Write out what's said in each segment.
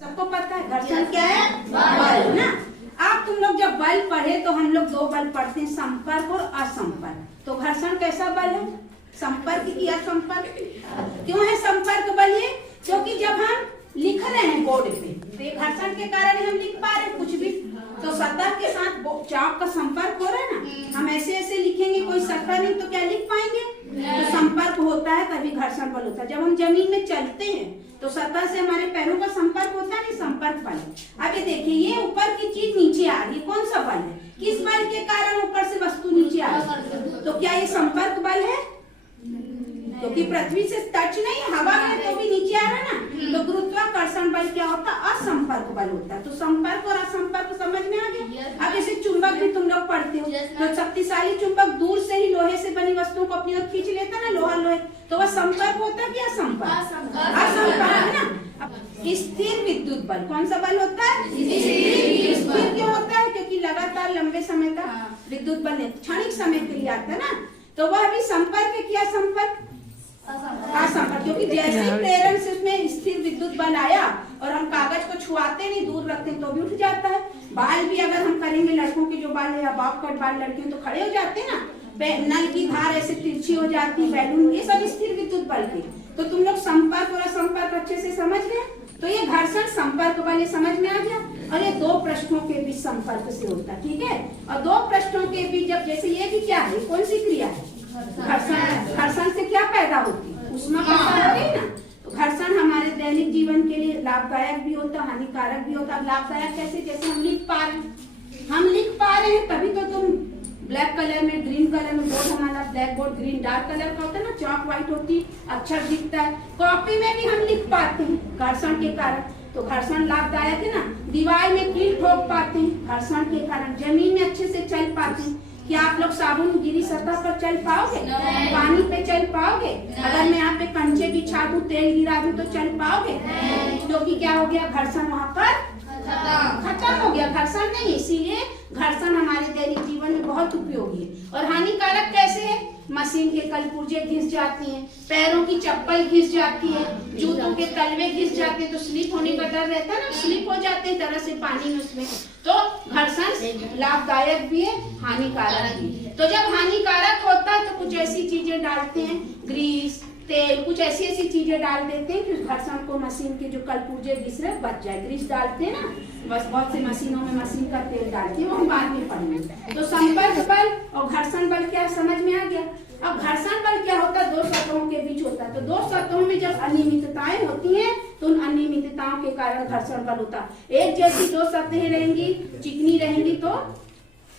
सबको पता है घर्षण क्या है? बल ना। आप तुम लोग जब बल पढ़े तो हम लोग दो बल पढ़ते हैं, संपर्क और असंपर्क। तो घर्षण कैसा बल है? संपर्क की असंपर्क। क्यों है संपर्क बल ये? क्योंकि जब हम लिख रहे हैं बोर्ड पे तो घर्षण के कारण हम लिख पा रहे हैं कुछ भी, तो सतह के साथ चाक का संपर्क हो रहा है ना। हम ऐसे ऐसे लिखेंगे, कोई सतह नहीं तो क्या लिख पाएंगे? तो संपर्क होता है तभी घर्षण बल होता है। जब हम जमीन में चलते हैं तो सतह से हमारे पैरों का संपर्क होता है नहीं, संपर्क बल। अब ये देखिए, ये ऊपर की चीज नीचे आ रही है, कौन सा बल है? किस बल के कारण ऊपर से वस्तु नीचे आ रही है? तो क्या ये संपर्क बल है? क्योंकि पृथ्वी से टच नहीं, हवा में तो भी नीचे आ रहा है ना। तो गुरुत्वाकर्षण बल क्या होता है? असंपर्क बल होता है। तो संपर्क और असंपर्क समझ में आ गया। अब जैसे चुंबक भी तुम लोग पढ़ते हो, तो शक्तिशाली चुंबक दूर से ही लोहे से बनी वस्तुओं को अपनी ओर खींच लेता है ना, लोहा लोहे, तो वह संपर्क होता है कि असंपर्क? असंपर्क है ना। स्थिर विद्युत बल कौन सा बल होता है? स्थिर क्यों होता है? क्योंकि लगातार लंबे समय तक विद्युत बल क्षणिक समय के लिए आता है ना, तो वह भी संपर्क है क्या? संपर्क असंपर्क। क्योंकि जैसे ही प्रेरण से उसमें स्थिर विद्युत बल आया और हम कागज को छुआते नहीं, दूर रखते तो भी उठ जाता है। बाल भी अगर हम करेंगे, लड़कों के जो बाल है या बॉब कट बाल लड़कियों तो खड़े हो जाते हैं ना, नल की धार ऐसे तिरछी हो जाती, बैलून, ये सब स्थिर विद्युत बल के। तो तुम लोग संपर्क और असंपर्क अच्छे से समझ गए। तो ये घर्षण संपर्क बल ये समझ में आ गया। और ये दो पृष्ठों के बीच संपर्क से होता है, ठीक है। और दो पृष्ठों के बीच जब, जैसे ये भी क्या है, कौन सी क्रिया है? घर्षण। घर्षण से क्या पैदा होती है? ऊष्मा पैदा होती है ना। तो घर्षण हमारे दैनिक जीवन के लिए लाभदायक भी होता है, हानिकारक भी होता है। लाभदायक कैसे? जैसे हम लिख पा रहे हैं तभी तो तुम ब्लैक कलर में, ग्रीन कलर में, बोर्ड हमारा black board green dark colour का होता है ना, चॉक व्हाइट होती, अक्षर दिखता है। कॉपी में भी हम लिख पाते हैं घर्षण के कारण, तो घर्षण लाभदायक है ना। दीवार में कील ठोक पाते हैं घर्षण के कारण। जमीन में अच्छे से चल पाते हैं। क्या आप लोग साबुन गिरी सतह पर चल पाओगे? पानी पे चल पाओगे? अगर मैं यहाँ पे कंचे बिछा दूं, तेल गिरा दूं तो चल पाओगे? क्योंकि क्या हो गया? घर्षण वहाँ पर खत्म हो गया, घर्षण नहीं। इसीलिए घर्षण हमारे दैनिक जीवन में बहुत उपयोगी है। और हानिकारक कैसे है? मशीन के कलपुर्जे घिस जाती हैं, पैरों की चप्पल घिस जाती है, जूतों के तलवे घिस जाते हैं, तो स्लिप होने का डर रहता है ना, स्लिप हो जाते हैं तरह से पानी में उसमें। तो घर्षण लाभदायक भी है, हानिकारक भी। तो जब हानिकारक होता है तो कुछ ऐसी चीजें डालते हैं, ग्रीस, तेल, कुछ ऐसी ऐसी चीजें डाल देते हैं कि घर्षण को, मशीन के जो कलपुर्जे घिस रहे बच जाए। ग्रीस डालते हैं ना, बस बहुत से मशीनों में मशीन का तेल डालते हैं, वो हम बाद में पढ़ेंगे। तो संपर्क बल और घर्षण बल क्या समझ में आ गया। अब घर्षण बल क्या होता है? दो सतहों के बीच होता है। तो दो सतहों में जब अनियमितताएं होती हैं तो उन अनियमितताओं के कारण घर्षण बल होता है। एक जैसी दो सतहें रहेंगी, चिकनी रहेंगी तो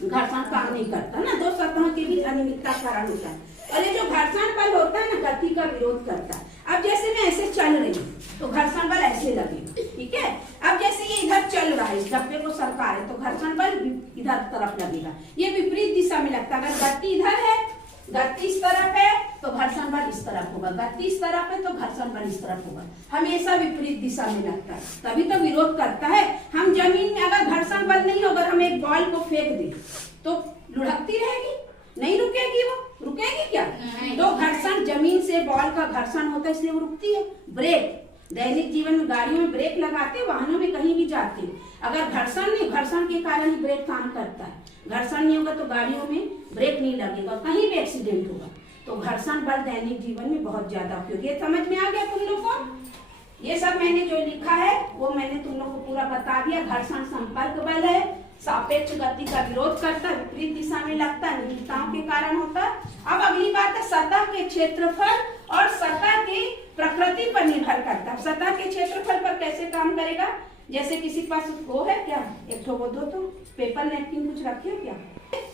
घर्षण काम नहीं करता ना, दो सतहों के बीच अनियमितता कारण होता है। और ये जो घर्षण बल होता है ना, गति का विरोध करता है। अब जैसे मैं ऐसे चल रही हूँ तो घर्षण बल ऐसे लगेगा, ठीक है। अब जैसे ये इधर चल रहा है, इस डब्बे को सरका है, तो घर्षण बल इधर तरफ लगेगा। ये विपरीत दिशा में लगता है। अगर गति इधर है, गति इस तरफ है तो घर्षण बल इस तरफ होगा, गति इस तरफ है तो घर्षण बल इस तरफ होगा। हमेशा विपरीत दिशा में लगता है, तभी तो विरोध करता है। हम जमीन में अगर घर्षण बल नहीं होगा, हम एक बॉल को फेंक दे तो लुढ़कती रहेगी, नहीं रुकेगी, वो रुकेगी क्या? तो घर्षण, जमीन से बॉल का घर्षण होता है इसलिए वो रुकती है। ब्रेक, दैनिक जीवन में गाड़ियों में ब्रेक लगाते, वाहनों में कहीं भी जाते, अगर घर्षण नहीं, घर्षण के कारण ही ब्रेक काम करता है। घर्षण नहीं होगा तो गाड़ियों में ब्रेक नहीं लगेगा, कहीं भी एक्सीडेंट होगा। तो घर्षण बल दैनिक जीवन में बहुत ज्यादा उपयोगी है। समझ में आ गया तुम लोग को? ये सब मैंने जो लिखा है वो मैंने तुम लोग को पूरा बता दिया। घर्षण संपर्क बल है, सापेक्ष गति का विरोध करता है, विपरीत दिशा में लगता है, अनियमितताओं के कारण होता है। अब अगली बात है, सतह के क्षेत्रफल और सतह की प्रकृति पर निर्भर करता है। सतह के क्षेत्रफल पर कैसे काम करेगा? जैसे किसी के पास वो है क्या, एक ठो वो दो तो पेपर नैपकिन कुछ रखे हो क्या?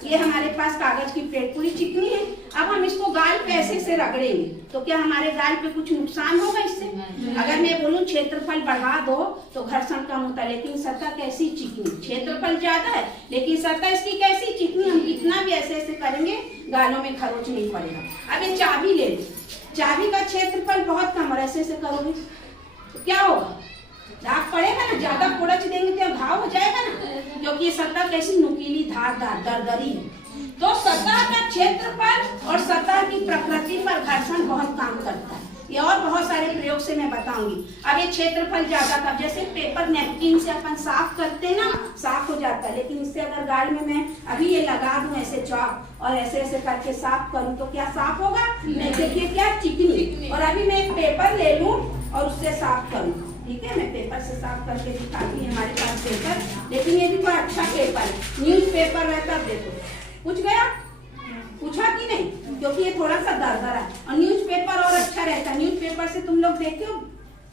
ये हमारे पास कागज की प्लेट पूरी चिकनी है। अब हम इसको गाल पे ऐसे से रगड़ेंगे तो क्या हमारे गाल पे कुछ नुकसान होगा इससे? अगर मैं बोलूं क्षेत्रफल बढ़ा दो तो घर्षण कम होता है, लेकिन सतह कैसी चिकनी, क्षेत्रफल ज्यादा है लेकिन सतह इसकी कैसी चिकनी, हम कितना भी ऐसे ऐसे करेंगे गालों में खरोच नहीं पड़ेगा। अब ये चाबी ले लो, चाबी का क्षेत्रफल बहुत कम और ऐसे ऐसे करोगे तो क्या होगा? दाग पड़ेगा ना, ज्यादा कुड़च देंगे तो घाव हो जाएगा ना, क्योंकि ये सतह कैसी नुकीली, धारदार, दरदरी है। तो सतह का क्षेत्रफल और सतह की प्रकृति पर घर्षण बहुत काम करता है। ये और बहुत सारे प्रयोग प्रयोग से मैं बताऊंगी। अब ये क्षेत्रफल ज्यादा था, जैसे पेपर नैपकिन से अपन साफ करते हैं ना, साफ हो जाता है, लेकिन इससे अगर गाल में मैं अभी ये लगा दूं ऐसे चौक और ऐसे ऐसे करके साफ करूं तो क्या साफ होगा? नहीं, देखिए क्या चिकनी। और अभी मैं एक पेपर ले लूं और उससे साफ करूं, ठीक है, मैं पेपर से साफ करके दिखाती हूँ हमारे पास पेपर, लेकिन ये भी कोई अच्छा पेपर है, न्यूज पेपर रहता। देखो पूछ गया, पूछा कि नहीं, क्योंकि ये थोड़ा सा दरदरा है और न्यूज पेपर और अच्छा रहता है। न्यूज पेपर से तुम लोग देखते हो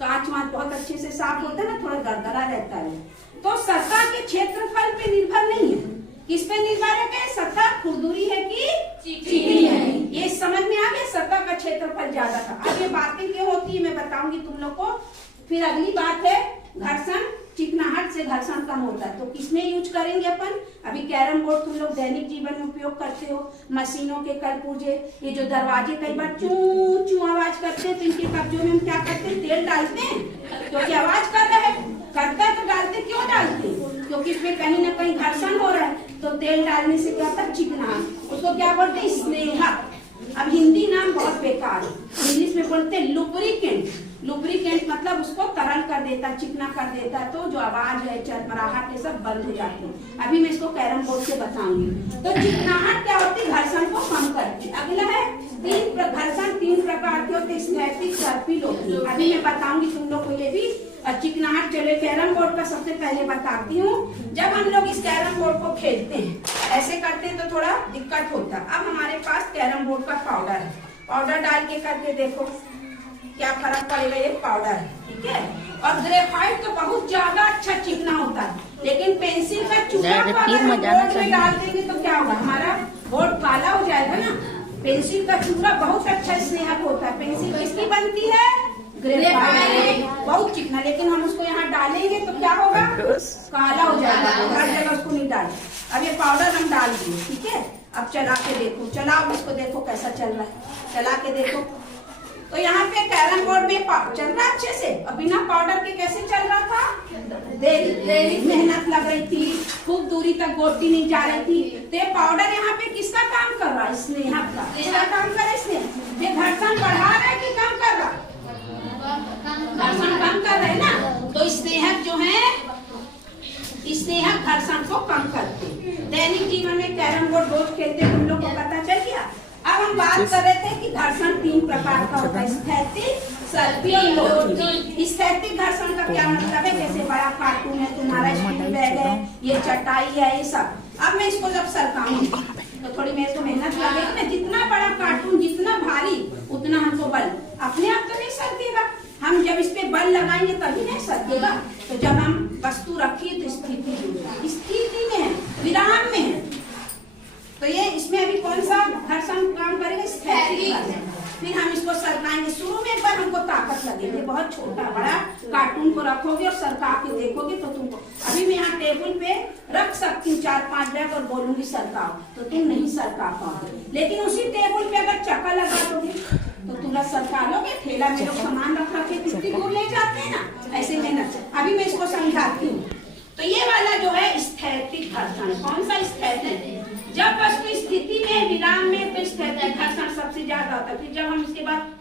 कांच वांच बहुत अच्छे से साफ होता है ना, थोड़ा दरदरा रहता है। तो सतह के क्षेत्रफल पे निर्भर नहीं है, किस पे निर्भर है कि सतह खुरदुरी है कि चिकनी है। ये समझ में आ गया, सतह का क्षेत्रफल ज्यादा था। अब ये बातें क्यों होती है मैं बताऊंगी तुम लोग को। फिर अगली बात है घर्षण, चिकनाहट से घर्षण कम होता है, तो किसमें यूज करेंगे अपन? अभी कैरम बोर्ड तुम लोग दैनिक जीवन में उपयोग करते हो, मशीनों के कल पूजे, ये जो दरवाजे कई बार चू चू आवाज करते हैं, तो इनके कब्जों में हम क्या करते हैं? तेल डालते हैं, क्योंकि आवाज कर रहा है, करता है तो डालते। क्यों डालते? क्योंकि इसमें कहीं ना कहीं घर्षण हो रहा है, तो तेल डालने से क्या होता है? चिकनाहट। उसको क्या बोलते हैं? स्नेहक। अब हिंदी नाम बहुत बेकार है, इंग्लिश में बोलते हैं लुब्रिकेंट। लुब्रिकेंट मतलब उसको तरल कर देता, चिकना कर देता, तो जो आवाज है, चरमराहट ये सब बंद हो जाती है। अभी मैं इसको कैरम बोर्ड से बताऊंगी। तो चिकनाहट क्या होती है? घर्षण को कम करती है। अगला है घर्षण तीन प्रकार के होते हैं, स्थैतिक, सर्पिल होती है। अभी मैं बताऊंगी तुम लोग को ये भी। चिकनाहट चले कैरम बोर्ड का सबसे पहले बताती हूँ। जब हम लोग इस कैरम बोर्ड को खेलते हैं, ऐसे करते हैं तो थोड़ा दिक्कत होता है। अब हमारे पास कैरम बोर्ड का पाउडर है, पाउडर डाल के करके देखो क्या फर्क पड़ेगा। ये पाउडर है, ठीक है। और ग्रेफाइट तो बहुत ज्यादा अच्छा चिकना होता है, लेकिन पेंसिल का चूड़ा बोर्ड में डाल देंगे तो क्या होगा? हमारा बोर्ड काला हो जाएगा ना। पेंसिल का चूड़ा बहुत अच्छा स्नेहक होता है। पेंसिल किसकी बनती है? ग्रेफाइट, बहुत चिकना, लेकिन हम उसको यहाँ डालेंगे तो क्या होगा? काला हो जाएगा। हर जगह उसको नहीं डाल। अब ये पाउडर हम डाल दिए, ठीक है। अब चला के देखो, चलाओ इसको, देखो कैसा चल रहा है, चला के देखो। तो यहाँ पे कैरम बोर्ड में चल रहा है अच्छे से, और बिना पाउडर के कैसे चल रहा था? देरी मेहनत लग रही थी, खूब दूरी तक गोटी नहीं जा रही थी। तो ये पाउडर यहाँ पे किसका काम कर रहा है? स्नेहक का। किसका काम कर रहा है? स्नेहक। ये घर्षण बढ़ा रहा है कि कम कर रहा है? घर्षण कम कर रहे हैं ना। तो स्नेहक जो है, स्नेहक घर्षण को कम करते। दैनिक जीवन में कैरम बोर्ड रोज खेलते, तुम लोग को पता चल गया। अब हम बात कर रहे थे कि घर्षण तीन प्रकार का होता है, स्थैतिक, सर्पिल और लोटनी। स्थैतिक घर्षण का क्या मतलब है? जैसे बड़ा कार्टून है तुम्हारा, स्कूल बैग है, ये चटाई है, ये सब। अब मैं इसको जब सरकाऊंगी तो थोड़ी मेरे को मेहनत लगेगी ना। जितना बड़ा कार्टून, जितना भारी, उतना हमको बल अपने आप तो नहीं सरकेगा। हम जब इस पे बल लगाएंगे तभी नहीं सरकेगा। तो जब हम वस्तु रखिए तो स्थिति में है, विराम में है। तो ये इसमें अभी कौन सा घर्षण काम करेगा? स्थैतिक घर्षण। फिर हम इसको सरकाएंगे। शुरू में एक बार हमको ताकत लगेगी, बहुत छोटा बड़ा कार्टून को रखोगे और सरका के देखोगे तो तुमको, अभी मैं यहाँ टेबल पे रख सकती हूँ 4-5 बैग और बोलूंगी सरकाओ, तो तुम नहीं सरका पाओगे। लेकिन उसी टेबल पे अगर चक्का लगा दोगे तो तुरंत सरका लोगे। ठेला में लोग सामान रख के कितनी दूर ले जाते हैं ना, ऐसे मेहनत से। अभी मैं इसको समझाती हूँ। तो ये वाला जो है स्थैतिक घर्षण। कौन सा स्थैतिक? जब वस्तु स्थिति में, विराम में, तो स्थैतिक घर्षण सबसे ज्यादा होता है। फिर जब हम इसके बाद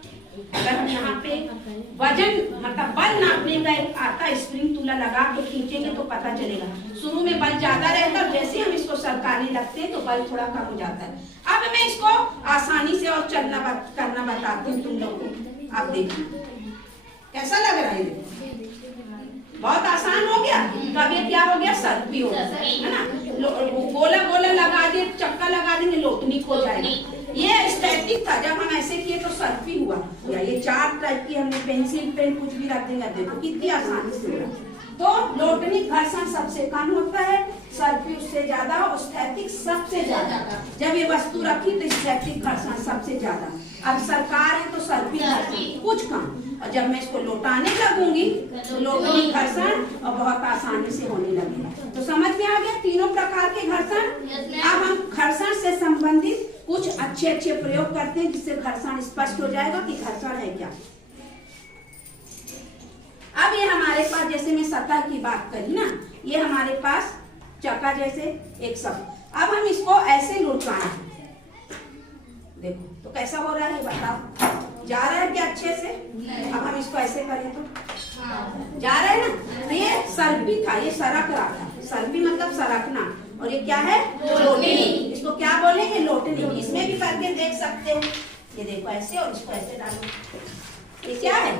अगर हम यहाँ पे वजन मतलब बल नापने का एक आता है, स्प्रिंग तुला लगा के खींचेंगे तो पता चलेगा। शुरू में बल ज्यादा रहता है, जैसे हम इसको सरकाने लगते हैं तो बल थोड़ा कम हो जाता है। अब मैं इसको आसानी से और चलना करना बताती हूँ तुम लोग को। आप देखिए कैसा लग रहा है, बहुत आसान हो गया। तो अब ये क्या हो गया? सर्पी हो गया, है ना। गोला गोला लगा दे, चक्का लगा देंगे, लोटनी हो जाएगा। ये स्थैतिक था, जब हम ऐसे किए तो सर्पी हुआ। या ये 4 टाइप की हमने पेंसिल, पेन कुछ भी रख देंगे, देखो कितनी आसानी से हुआ। तो लोटनी घर्षण सबसे कम होता है, सर्पी उससे ज्यादा और स्थैतिक सबसे ज्यादा। जब ये वस्तु रखी तो स्थैतिक घर्षण सबसे ज्यादा। अब सरकार है तो सर्पी घर्षण कुछ कम, और जब मैं इसको लौटाने लगूंगी तो लोटनी घर्षण और बहुत आसानी से होने लगेगा। तो समझ में आ गया तीनों प्रकार के घर्षण। अब हम घर्षण से संबंधित कुछ अच्छे प्रयोग करते हैं, जिससे घर्षण स्पष्ट हो जाएगा कि घर्षण है क्या। अब ये हमारे पास, जैसे मैं सतह की बात करी ना, ये हमारे पास चक्का जैसे एक शब्द। अब हम इसको ऐसे लुढ़काएं, देखो तो कैसा हो रहा है बताओ, जा रहा है क्या अच्छे से? अब हम इसको ऐसे ऐसे करें तो जा रहा है ना। तो ये सर्पी था, ये सरक रहा था। सर्पी मतलब सरकना, और ये क्या है? लोटनी। इसको क्या बोलेंगे? लोटनी। इसमें भी करके देख सकते हो, ये देखो ऐसे और इसको ऐसे डालो। ये क्या है?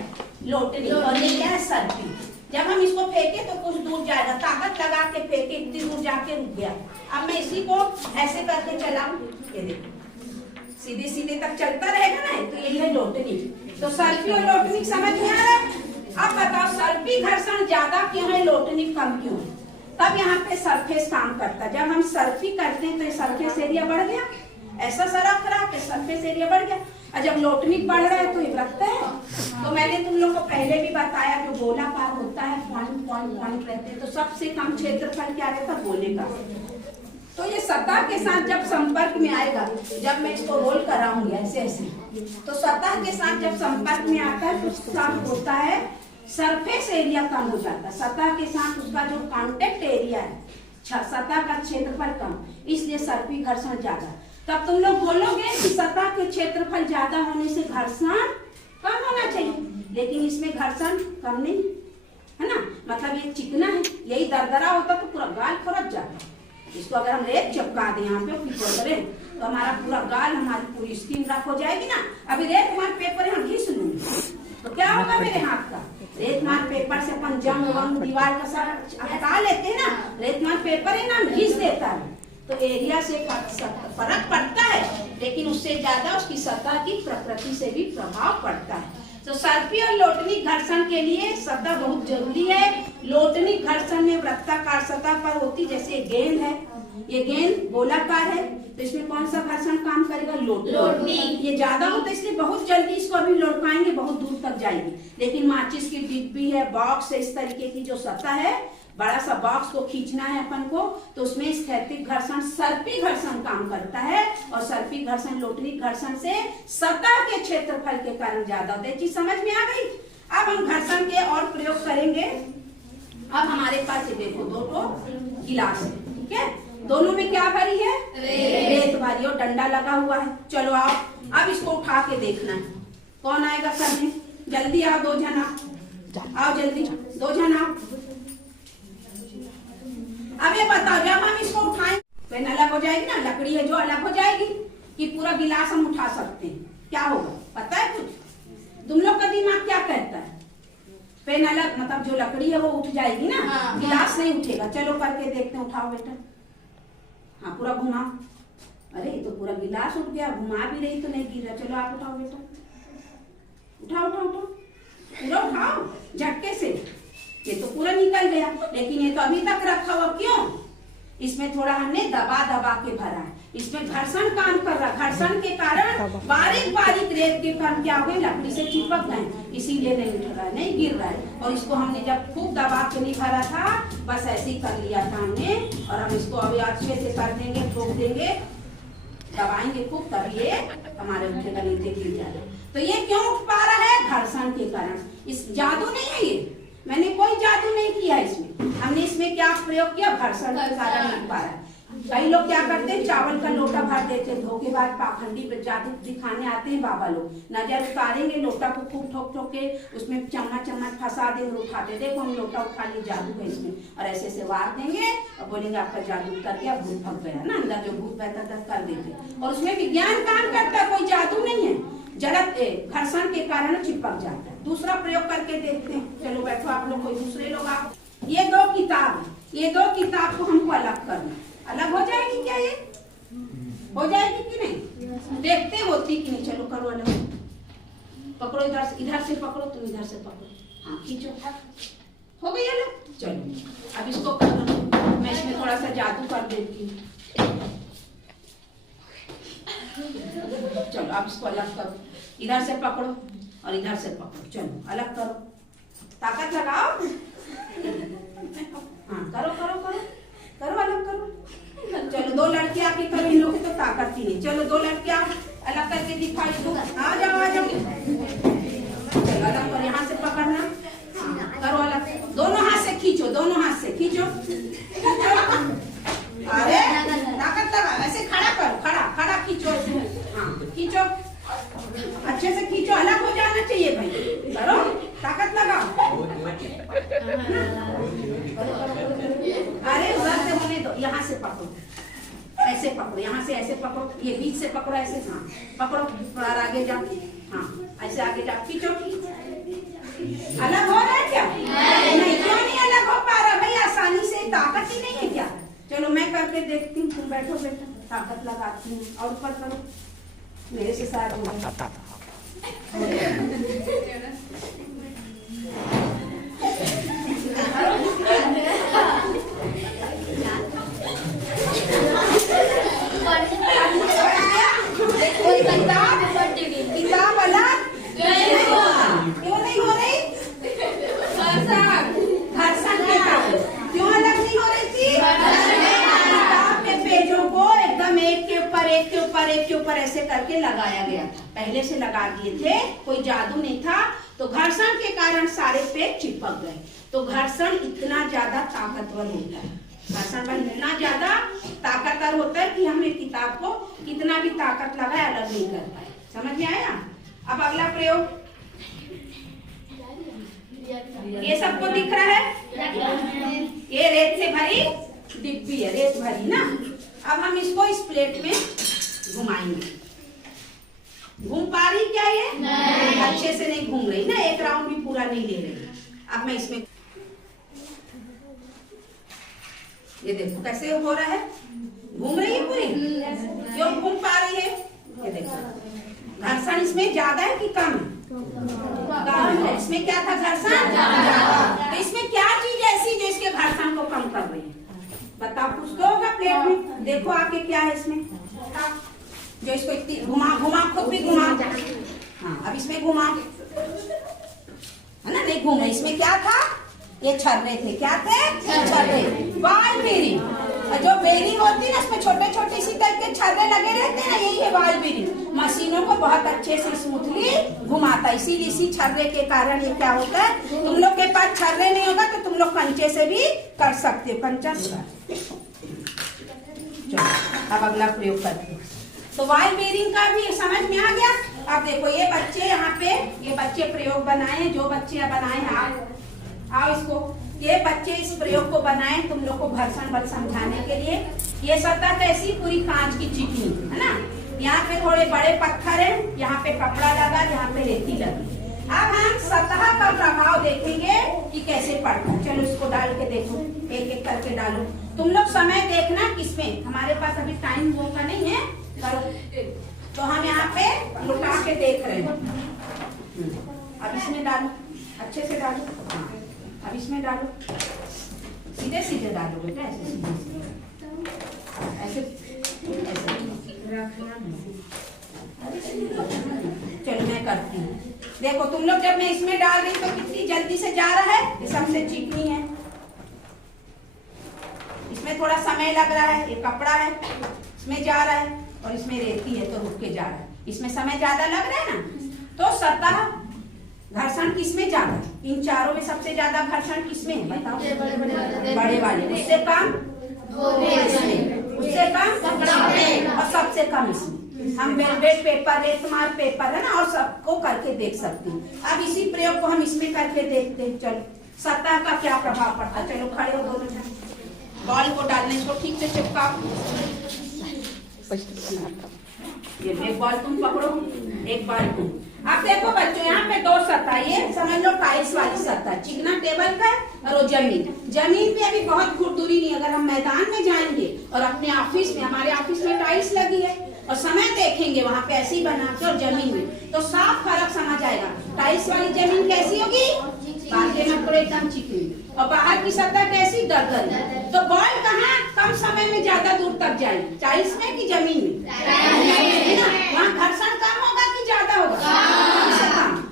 लोटनी। और ये क्या है? सर्पी। जब हम इसको फेंके तो कुछ दूर जाएगा, ताकत लगा के फेंके, इतनी दूर जाके रुक गया। अब मैं इसी को ऐसे करके चलाऊं, ये देखो सीधे सीधे तक चलता रहेगा ना, तो यही है लोटनी। तो सर्पी और लोटनी समझ में आ रहा है? अब बताओ सर्पी घर्षण ज्यादा क्यों है, लोटनी कम क्यों है? तब यहाँ पे सरफेस काम करता है। जब हम सर्फी करते हैं तो ये सरफेस एरिया बढ़ गया, ऐसा सरक रहा तो सरफेस एरिया बढ़ गया, और जब लोटनी बढ़ रहा है तो ये रखता है। तो मैंने तुम लोग को पहले भी बताया, जो गोलाकार होता है पॉइंट पॉइंट पॉइंट रहते हैं, तो सबसे कम क्षेत्रफल क्या रहता है? गोले का। तो ये सतह के साथ जब संपर्क में आएगा, जब मैं इसको रोल कराऊंगी ऐसे ऐसे, तो सतह के साथ जब संपर्क में आता है तो उसका होता है सरफेस एरिया कम हो जाता है। सतह के साथ उसका जो कांटेक्ट एरिया है, सतह का क्षेत्रफल कम, इसलिए सर्पी घर्षण ज्यादा। तब तुम लोग बोलोगे कि सतह के क्षेत्रफल ज्यादा होने से घर्षण कम होना चाहिए, लेकिन इसमें घर्षण कम नहीं है ना। मतलब ये चिकना है, यही दरदरा होता तो पूरा गाल फरक जाता। इसको अगर हम रेत चिपका दें यहाँ पे करें तो हमारा पूरा गाल, हमारी पूरी स्किन रफ हो जाएगी ना। अभी रेत मार्क पेपर यहाँ घिस लूंगी तो क्या होगा मेरे हाथ का? रेत मार्क पेपर से अपन जंग वंग दीवार का सारा हटा लेते हैं ना, रेत मार्क पेपर है ना घिस देता है, तो एरिया से फर्क पड़ता है, लेकिन उससे ज्यादा उसकी सतह की प्रकृति से भी प्रभाव पड़ता है। तो सर्पी और लोटनी घर्षण के लिए सतह बहुत जरूरी है। लोटनी घर्षण में वृत्ताकार सतह पर होती, जैसे गेंद है, ये गेंद गोलाकार है, तो इसमें कौन सा घर्षण काम करेगा? लोटनी। ये ज्यादा होता है इसलिए बहुत जल्दी इसको अभी लौटाएंगे, बहुत दूर तक जाएगी। लेकिन माचिस की डिब्बी है, बॉक्स है, इस तरीके की जो सतह है, बड़ा सा बॉक्स को खींचना है अपन को, तो उसमें स्थैतिक घर्षण सर्पी घर्षण काम करता है, और सर्पी घर्षण लोटनी घर्षण से सतह के क्षेत्रफल के कारण ज्यादा होता है। चीज समझ में आ गई? अब हम घर्षण के और प्रयोग करेंगे। अब हमारे पास ये देखो दो गिलास है, ठीक है, दोनों में क्या भरी है? रेत भरी, और डंडा लगा हुआ है। चलो आओ, अब इसको उठा के देखना है, कौन आएगा करने? जल्दी आओ, दो जन आओ, जल्दी दो जन आओ। अब ये बताओ, जब हम इसको उठाएं पेन अलग हो जाएगी ना, लकड़ी है जो अलग हो जाएगी, कि पूरा गिलास हम उठा सकते हैं? क्या होगा पता है कुछ? तुम लोग का दिमाग क्या कहता है? पेन अलग मतलब जो लकड़ी है वो उठ जाएगी ना, गिलास नहीं उठेगा। चलो करके देखते हैं, उठाओ बेटा। हाँ पूरा घुमाओ। अरे तो पूरा गिलास उठ गया, घुमा भी रही तो नहीं गिर रहा। चलो आप उठाओ बेटा, उठाओ उठाओ उठाओ, पूरा उठाओ झटके से। ये तो पूरा निकल गया, लेकिन ये तो अभी तक रखा हुआ, क्यों? इसमें थोड़ा हमने दबा दबा के भरा है, इसमें घर्षण काम कर रहा। घर्षण के कारण बारीक बारीक रेत के कण क्या हो गए? लकड़ी से चिपक गए, इसीलिए नहीं उठ रहा है, नहीं गिर रहा है। और इसको हमने जब खूब दबा के नहीं भरा था, बस ऐसे ही कर लिया था हमने, और हम इसको अभी अच्छे से कर देंगे, ठोक देंगे, दबाएंगे खूब, तब ये हमारे उठेगा, नीचे गिर जाएगा। तो ये क्यों उठ पा रहा है? घर्षण के कारण। इस जादू नहीं है ये, मैंने कोई जादू नहीं किया इसमें, हमने इसमें क्या प्रयोग किया? घर्षण के कारण उठ पा रहा है। कई लोग क्या करते हैं, चावल का लोटा भर देते हैं, धोखेबाज पाखंडी जादू दिखाने आते हैं बाबा लोग, नजर उतारेंगे, लोटा को खूब ठोक ठोक के उसमें चम्मच चम्मच फंसा देंगे, उठाते, देखो हम लोटा उठा लिए, जादू है इसमें, और ऐसे ऐसे वार देंगे और बोलेंगे आपका जादू कर गया, भूत भग गया ना, अंदर जो भूत बहता था कर देते। और उसमें विज्ञान काम करता है, कोई जादू नहीं है, जड़त घर्षण के कारण चिपक जाता है। दूसरा प्रयोग करके देखते हैं। चलो बैठो आप लोग, कोई दूसरे लोग आप। ये दो किताब, ये दो किताब को हमको अलग करना, अलग हो जाएगी क्या? ये हो जाएगी कि नहीं? देखते होती कि नहीं। चलो करो अलग, पकड़ो, इधर से पकड़ो, तुम इधर से पकड़ो, हाँ खींचो, हो गई अलग। चलो अब इसको कर दो, मैं इसमें थोड़ा सा जादू कर देती हूँ। चलो अब इसको अलग करो, इधर से पकड़ो और इधर से पकड़ो, चलो अलग करो, ताकत लगाओ, हाँ करो करो करो करो, अलग करो। चलो दो लड़की आके करो, इन लोग की तो ताकत ही नहीं। चलो दो लड़कियां अलग करके दिखाई दो, आ जाओ आ जाओ, चलो अलग करो, यहाँ से पकड़ना, हाँ करो अलग, दोनों हाथ से खींचो, दोनों हाथ से खींचो, अरे ताकत लगा, ऐसे खड़ा करो, खड़ा खड़ा खींचो, हाँ खींचो, अच्छे से खींचो, अलग हो जाना चाहिए भाई, करो ताकत पकड़ो, ऐसे पकड़ो, यहाँ से ऐसे पकड़ो, ये बीच से पकड़ो, ऐसे, हाँ पकड़ो, थोड़ा आगे जाओ, हाँ ऐसे आगे जाओ, खींचो। अलग हो रहा है क्या? नहीं, क्यों नहीं अलग हो पा रहा भाई? आसानी से, ताकत ही नहीं है क्या? चलो मैं करके देखती हूँ, तुम बैठो बेटा, ताकत लगाती हूँ, और ऊपर करो, मेरे से शायद हो गया। किताब अलग क्यों नहीं हो रही? घर्षण के कारण क्यों अलग नहीं हो रही थी? किताब के पेजों को एकदम एक के ऊपर एक के ऊपर एक के ऊपर ऐसे करके लगाया गया था, पहले से लगा दिए थे, कोई जादू नहीं था। तो घर्षण के कारण सारे पेज चिपक गए। तो घर्षण इतना ज्यादा ताकतवर होता है, घर्षण बल इतना ज्यादा ताकतवर होता है कि हम एक किताब को कितना भी ताकत लगाए अलग नहीं कर पाए। समझ में आया? अब अगला प्रयोग, ये सबको दिख रहा है, ये रेत से भरी डिब्बी है, रेत भरी ना। अब हम इसको इस प्लेट में घुमाएंगे। घूम पा रही क्या ये? नहीं। अच्छे से नहीं घूम रही ना, एक राउंड भी पूरा नहीं ले रही। अब मैं इसमें, ये देखो कैसे हो रहा है, घूम रही है पूरी, क्यों घूम पा रही है? ये देखो, घर्षण इसमें ज्यादा है कि कम? कम है। इसमें क्या था? घर्षण ज्यादा। तो इसमें क्या चीज ऐसी जो इसके घर्षण को कम कर रही है? बताओ, कुछ तो होगा प्लेट में, देखो आके क्या है इसमें, जो इसको इतनी घुमा घुमा, खुद भी घुमा। हाँ अब इसमें घुमा, है ना, नहीं घूम रही। इसमें क्या था? ये छर्रे थे, क्या थे? छर्रे, बॉल बेरिंग। जो बेरिंग होती है ना, उसमें छोटे छोटे सी टाइप के छर्रे लगे रहते हैं ना, यही है बॉल बेरिंग। मशीनों को बहुत अच्छे से स्मूथली घुमाता है। इसीलिए इसी छर्रे के कारण ये क्या होता है, तुम लोग के पास छर्रे नहीं होगा तो तुम लोग कंचे से भी कर सकते हो, कंचा से। चलो अब अगला प्रयोग करते हैं। तो बॉल बेरिंग का भी समझ में आ गया। अब देखो ये बच्चे यहाँ पे, ये बच्चे प्रयोग बनाए हैं, जो बच्चे बनाए हैं आओ इसको, ये बच्चे इस प्रयोग को बनाए तुम लोग को घर्षण बल समझाने के लिए। ये सतह कैसी? पूरी कांच की चिकनी है ना, यहाँ पे थोड़े बड़े पत्थर है, यहाँ पे कपड़ा लगा, यहाँ पे रेती लगी। अब हम सतह का प्रभाव देखेंगे कि कैसे पड़ता है। चलो इसको डाल के देखो, एक एक करके डालो। तुम लोग समय देखना किसमें, हमारे पास अभी टाइम वो का नहीं है, करो। तो हम यहाँ पे लुटा के देख रहे हैं। अब इसमें डालो, अच्छे से डालो, हाँ अब इसमें डालो, सीधे सीधे डालो बेटा, ऐसे सीधे ऐसे चलो मैं करती हूँ। देखो तुम लोग, जब मैं इसमें डाल रही तो कितनी जल्दी से जा रहा है, ये सबसे चिकनी है, इसमें थोड़ा समय लग रहा है, ये कपड़ा है इसमें जा रहा है, और इसमें रेती है तो रुक के जा रहा है, इसमें समय ज्यादा लग रहा है ना। तो सतह घर्षण किसमें ज्यादा? इन चारों में सबसे ज्यादा घर्षण किसमें है बताओ? बड़े वाले। उससे कम इसमें, उससे कम और सबसे कम इसमें। हम वेलवेट पेपर, रेतमार पेपर है ना, और सबको करके देख सकते हैं। अब इसी प्रयोग को हम इसमें करके देखते हैं। चलो सतह का क्या प्रभाव पड़ता है, चलो खड़े हो दोनों जन, बॉल को डालने, इसको ठीक से चिपकाओ। ये एक बॉल तुम पकड़ो, एक बॉल तुम। अब देखो बच्चों, यहाँ पे दो सतह, ये समझ लो टाइल्स वाली सतह, चिकना टेबल का और वो जमीन पे अभी बहुत दूरी नहीं। अगर हम मैदान में जाएंगे और अपने ऑफिस में, हमारे ऑफिस में टाइल्स लगी है और समय देखेंगे वहाँ पे ऐसे ही बना के, और जमीन में तो साफ फर्क समझ आएगा। टाइल्स वाली जमीन कैसी होगी? बाहर में पूरे एकदम चिकनी, और बाहर की सतह कैसी? दरदरी। तो बॉल कहाँ कम समय में ज्यादा दूर तक जाएगी, टाइल्स में कि जमीन में? है ना, वहाँ घर्षण कम होगा कि ज्यादा होगा?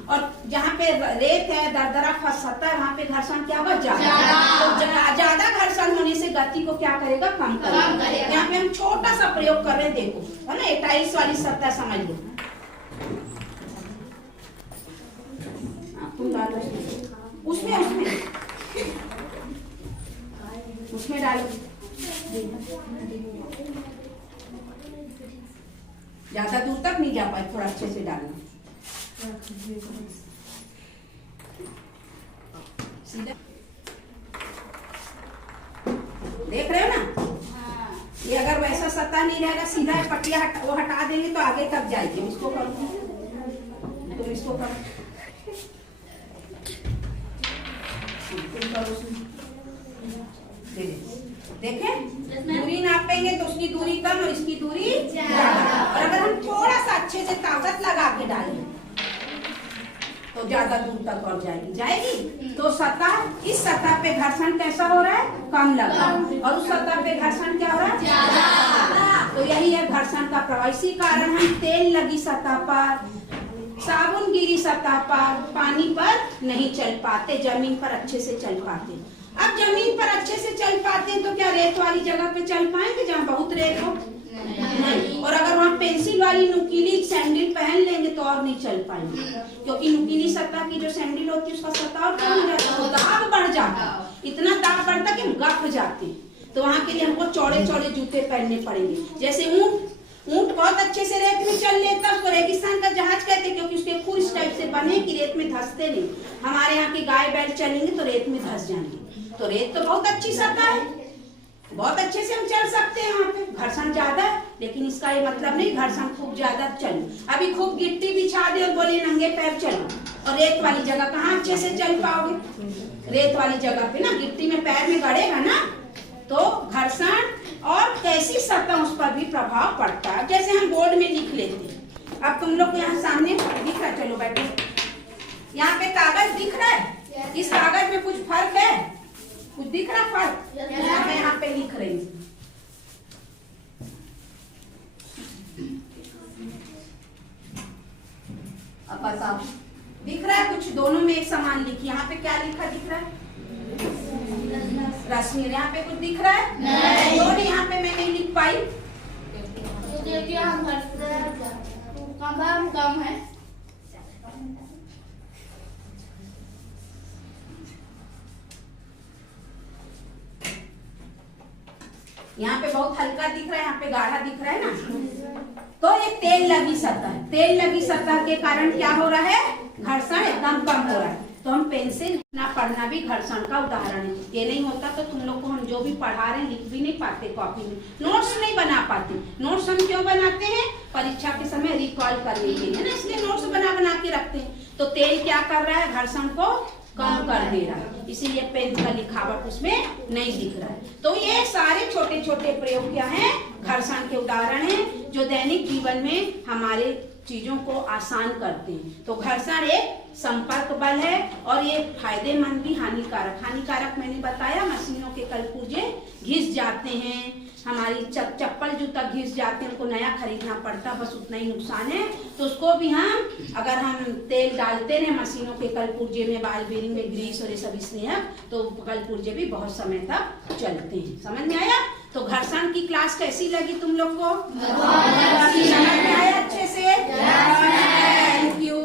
और जहाँ पे रेत है, दरदरा सतह, वहाँ पे घर्षण क्या होगा? ज्यादा। तो ज्यादा घर्षण होने से गति को क्या करेगा? कम करेगा। यहाँ पे हम छोटा सा प्रयोग कर रहे हैं, देखो है ना, ये टाइल्स वाली सतह समझ लो। तुम डालो उसमें, उसमें डालो, ज्यादा दूर तक नहीं जा पाए, थोड़ा अच्छे से डालना। सीधा देख रहे हो ना? ये अगर वैसा सतह नहीं रहेगा, सीधा पट्टिया वो हटा देंगे तो आगे तक जाएगी। इसको करो, तुम इसको करो, तुम करो। देखे दूरी नापेंगे तो उसकी दूरी कम और इसकी दूरी ज्यादा। और अगर हम थोड़ा सा अच्छे से ताकत लगा के डालें तो ज्यादा दूर तक और जाएगी। तो सतह, इस सतह पे घर्षण कैसा हो रहा है? कम लगा, और उस सतह पे घर्षण क्या हो रहा है? ज्यादा। तो यही है घर्षण का प्रभाव। इसी कारण हम तेल लगी सतह पर, साबुन गिरी सतह पर, पानी पर नहीं चल पाते, जमीन पर अच्छे से चल पाते। अब जमीन पर अच्छे से चल पाते हैं तो क्या रेत वाली जगह पे चल पाएंगे जहाँ बहुत रेत हो? नहीं। और अगर वहाँ पेंसिल वाली नुकीली सैंडल पहन लेंगे तो और नहीं चल पाएंगे, क्योंकि नुकीली सतह की जो सैंडल होती है उसका सतह और कम हो जाता है, दाग बढ़ जाता, इतना दाग बढ़ता कि हम गप जाते। तो वहाँ के लिए हमको चौड़े चौड़े जूते पहनने पड़ेंगे। जैसे ऊंट बहुत अच्छे से रेत में चल लेता है, उसको रेगिस्तान का जहाज कहते हैं, क्योंकि उसके खुर इस टाइप से बने कि रेत में धंसते नहीं। हमारे यहाँ के गाय बैल चलेंगे तो रेत में धंस जाएंगे। तो रेत तो बहुत अच्छी सतह है, बहुत अच्छे से हम चल सकते हैं। वहाँ पे घर्षण ज्यादा है, लेकिन इसका ये मतलब नहीं घर्षण खूब ज्यादा चलो। अभी खूब गिट्टी बिछा दे और बोले नंगे पैर चलो, और रेत वाली जगह कहाँ अच्छे से चल पाओगे? रेत वाली जगह पे ना गिट्टी में पैर में गड़ेगा ना, तो घर्षण और कैसी सतह उस पर भी प्रभाव पड़ता है। जैसे हम बोर्ड में लिख लेते हैं। अब तुम लोग यहाँ सामने दिख रहा, चलो बैठो, यहाँ पे कागज दिख रहा है, इस कागज में कुछ फर्क है? कुछ दिख रहा फर्क? मैं यहाँ पे लिख रही हूँ। अब बताओ, दिख रहा है कुछ? दोनों में एक समान लिखी। यहाँ पे क्या लिखा दिख रहा है? रश्मि। यहाँ पे कुछ दिख रहा है? नहीं। तो यहाँ पे मैं नहीं लिख पाई। कम है। यहाँ पे बहुत हल्का दिख रहा है, यहाँ पे गाढ़ा दिख रहा है ना। तो ये तेल लगी सतह है। तेल लगी सतह के कारण क्या हो रहा है? घर्षण एकदम कम हो रहा है। तो हम पेंसिल ना पढ़ना भी घर्षण का उदाहरण है। ये नहीं होता तो तुम लोग को हम जो भी पढ़ा रहे हैं लिख भी नहीं पाते, कॉपी में नोट्स नहीं बना पाते। नोट्स हम क्यों बनाते हैं? परीक्षा के समय रिकॉल करने के लिए ना, इसलिए नोट्स बना के रखते हैं। तो तेल क्या कर रहा है? घर्षण को कम कर दे रहा है, इसीलिए पेन का लिखावट उसमें नहीं दिख रहा है। तो ये सारे छोटे छोटे प्रयोग क्या हैं? घर्षण के उदाहरण हैं, जो दैनिक जीवन में हमारे चीजों को आसान करते हैं। तो घर्षण एक संपर्क बल है, और ये फायदेमंद भी हानिकारक मैंने बताया। मशीनों के कलपुर्जे घिस जाते हैं, हमारी चप्पल जूता घिस जाते हैं, उनको नया खरीदना पड़ता, बस उतना ही नुकसान है। तो उसको भी हम अगर हम तेल डालते रहे मशीनों के कलपुर्जे में, बाल बेरिंग में ग्रीस और ये सब स्नेहक, तो कलपुर्जे भी बहुत समय तक चलते हैं। समझ में आया? तो घर्षण की क्लास कैसी लगी तुम लोग को? समझ में आया अच्छे से? Thank you.